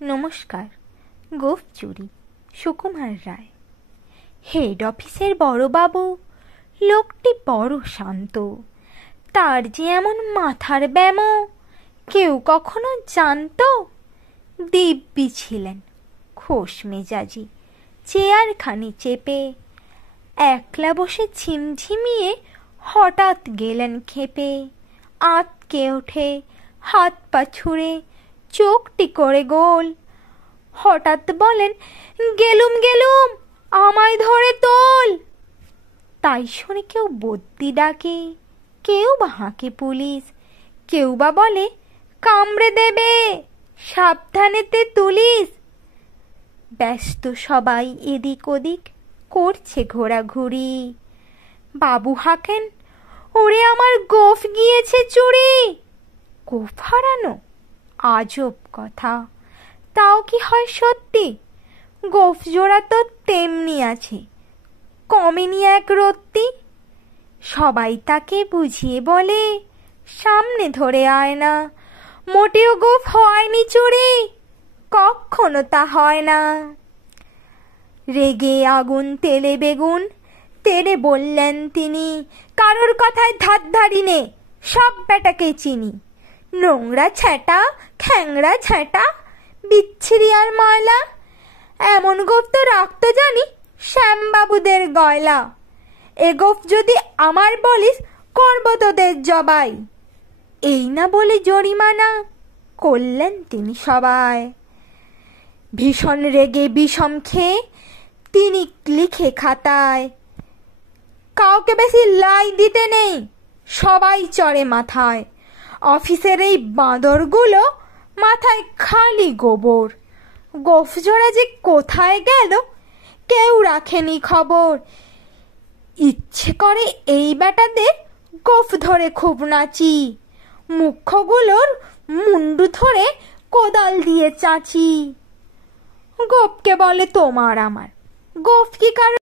নমস্কার। গোঁফ চুরি, সুকুমার রায়। হেড অফিসের বড়বাবু লোকটি বড় শান্ত। তার যে এমন মাথার ব্যামো কেউ কখনো জানত? দিব্যি ছিলেন, খোশ মেজাজি, চেয়ারখানি চেপে একলা বসে ঝিমঝিমিয়ে হঠাৎ গেলেন ক্ষেপে। আঁতকে ওঠে, হাত পা ছুঁড়ে, চোখটি করে গোল। হঠাৎ বলেন, গেলুম গেলুম, আমায় ধরে তোল। তাই শুনে কেউ বদ্যি ডাকে, কেউ বা হাঁকে পুলিশ, কেউ বা বলে কামড়ে দেবে, সাবধানেতে তুলিস। ব্যস্ত সবাই এদিক ওদিক করছে ঘোরাঘুরি। বাবু হাঁকেন, ওরে আমার গোঁফ গিয়েছে চুরি। গোঁফ হারানো আজব কথা, তাও কি হয় সত্যি? গোঁফ জোড়া তো তেমনি আছে, কমেনি এক রত্তি। সবাই তাকে বুঝিয়ে বলে, সামনে ধরে আয় না, মোটেও গোঁফ হয়নি চুরি, কখনো তা হয় না। রেগে আগুন তেলে বেগুন, তেরে বললেন তিনি, কারোর কথায় ধার ধারি নে, সব বেটাকে চিনি। নোংরা ছ্যাঁটা, খ্যাংরা ঝ্যাঁটা, বিচ্ছিরি আর ময়লা, এমন গোঁফ তো রাখতো জানি শ্যামবাবুদের গয়লা। এ গোঁফ যদি আমার বলিস, করব তোদের জবাই। এই না বলে জরিমানা করলেন তিনি সবাই। ভীষণ রেগে বিষম খেয়ে তিনি লিখে খাতায়, কাউকে বেশি লাই দিতে নেই, সবাই চড়ে মাথায়। অফিসের এই বাঁদরগুলো মাথায় খালি গোবর। গোঁফ জোড়া যে কোথায় গেল কেউ রাখেনি খবর। ইচ্ছে করে এই বেটাদের গোঁফ ধরে খুব নাচি, মুখ্যগুলোর মুন্ডু ধরে কোদাল দিয়ে চাঁচি। গোঁফকে বলে তোমার আমার, গোঁফ কি কারো